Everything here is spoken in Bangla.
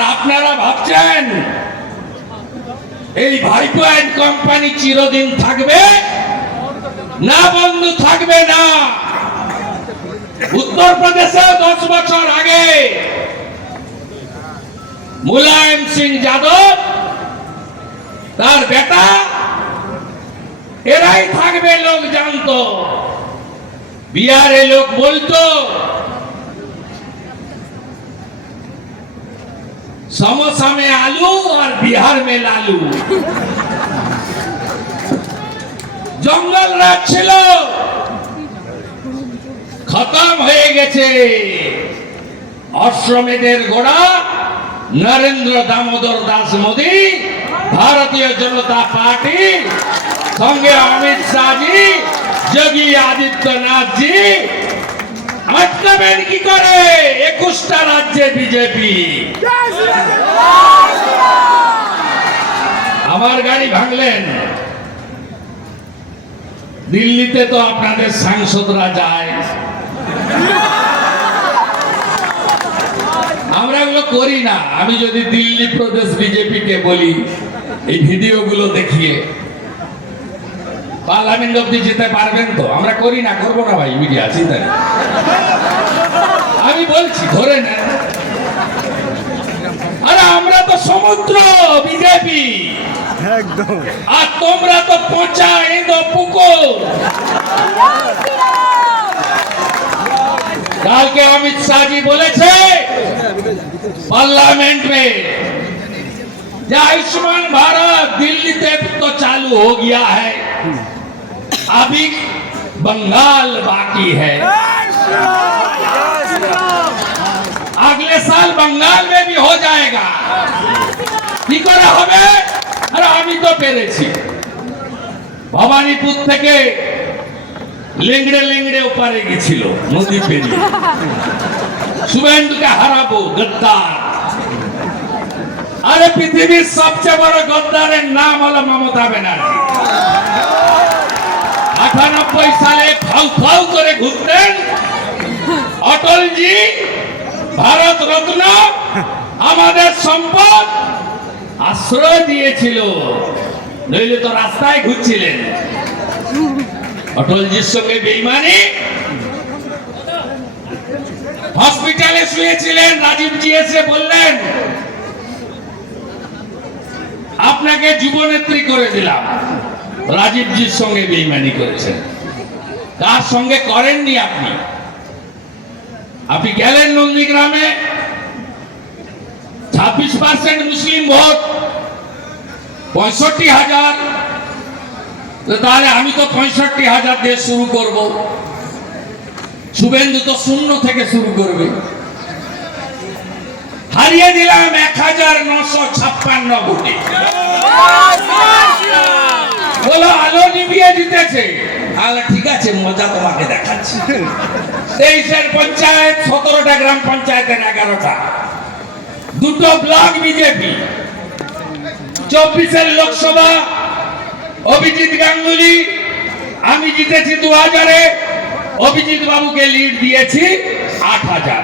আর আপনারা ভাবছেন এই ভাইপো অ্যান্ড কোম্পানি চিরদিন থাকবে না? বন্ধু, থাকবে না। উত্তরপ্রদেশে 10 বছর আগে মুলায়ম সিং যাদব, তার বেটা, এরাই থাকবে লোক জানতো। বিহারে লোক বলতো समोसा में आलू और बिहार में लालू। जंगल राज ছিল, খতম হয়ে গেছে। অশ্রমেধের গোড়া নরেন্দ্র দামোদর দাস মোদী, ভারতীয় জনতা পার্টি, সঙ্গে অমিত শাহজি, যোগী আদিত্যনাথ জি আটকাবেন কি করে 21টা রাজ্যে বিজেপি। আমার গাড়ি ভাঙলেন। দিল্লিতে তো আপনাদের সাংসদরা যায়, আমরা এগুলো করি না। আমি যদি দিল্লি প্রদেশ বিজেপিকে বলি এই ভিডিওগুলো দেখিয়ে পার্লামেন্ট অব্দি যেতে পারবেন তো? আমরা করি না, করবো না ভাই, মিডিয়া চিন্তা নেই। আমি বলছি ধরে নেন। আরে আমরা তো সমুদ্র বিজেপি, একদম। আর তোমরা তো পচা ইন্দো পুকুর। কালকে অমিত শাহজি বলেছে पार्लियामेंट में आयुष्मान भारत दिल्ली तक तो चालू हो गया है, अभी बंगाल बाकी है। अगले साल बंगाल में भी हो जाएगा। কি করে হবে? আরে আমি তো পেরেছি। ভবানীপুর থেকে লিংড়ে লিংড়ে ওপারে গেছিল নদী পেরিয়ে। শুভেন্দুকে হারাবো, গদ্দার। আরে পৃথিবীর সবচেয়ে বড় গদ্দারের নাম হলো মমতা ব্যানার্জি। 98 সালে ফাউ ফাউ করে ঘুরতেন অটলজি, ভারত রত্ন, আমাদের সম্পদ আশ্রয় দিয়েছিল, নইলে তো রাস্তায় ঘুরছিলেন। অটলজির সঙ্গে বেইমানি। হসপিটালে শুয়েছিলেন, রাজীবজি এসে বললেন আপনাকে যুবনেত্রী করে দিলাম। রাজীবজির সঙ্গে বেইমানি করেছেন। তার সঙ্গে করেননি আপনি। আপনি গেলেন নন্দীগ্রামে, 26% মুসলিম ভোট, 65,000। তাহলে আমি তো 65,000 দিয়ে শুরু করব। শুভেন্দু তো 0 থেকে শুরু করবে। হারিয়ে দিলাম 1956 ভোটে। বলো আলো নিভিয়ে জিতেছে। তাহলে ঠিক আছে, মজা তোমাকে দেখাচ্ছি। 23-এর পঞ্চায়েত, 17টা গ্রাম পঞ্চায়েতের 11টা, 2টো ব্লক বিজেপি। 24-এর লোকসভা অভিজিৎ গাঙ্গুলি, আমি জিতেছি 2000-এ, অভিজিৎ বাবুকে লিড দিয়েছি 8,000।